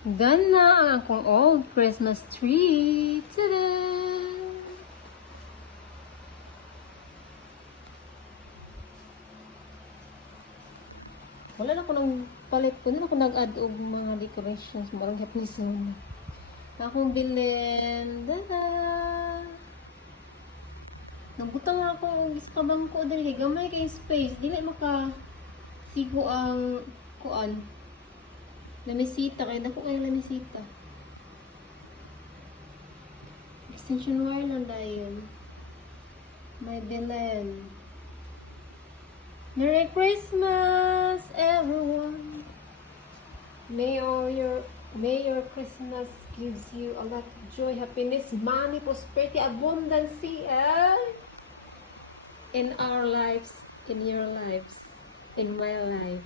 Done na ang akong old Christmas tree. Tada! Wala na ko nang palit ko. Hindi na ko nag-add og mga decorations. Marang Japanese naman. Akong bilin. Tada! Nagbutang nga ako sa bangko dali. Gamay kay space. Dili maka sigo ang kuan. Lamisita. Kaya dako kayo lamisita. Extension wire lang dahil. May bilin. Merry Christmas, everyone! May your Christmas gives you a lot of joy, happiness, money, prosperity, abundance, in our lives, in your lives, in my life.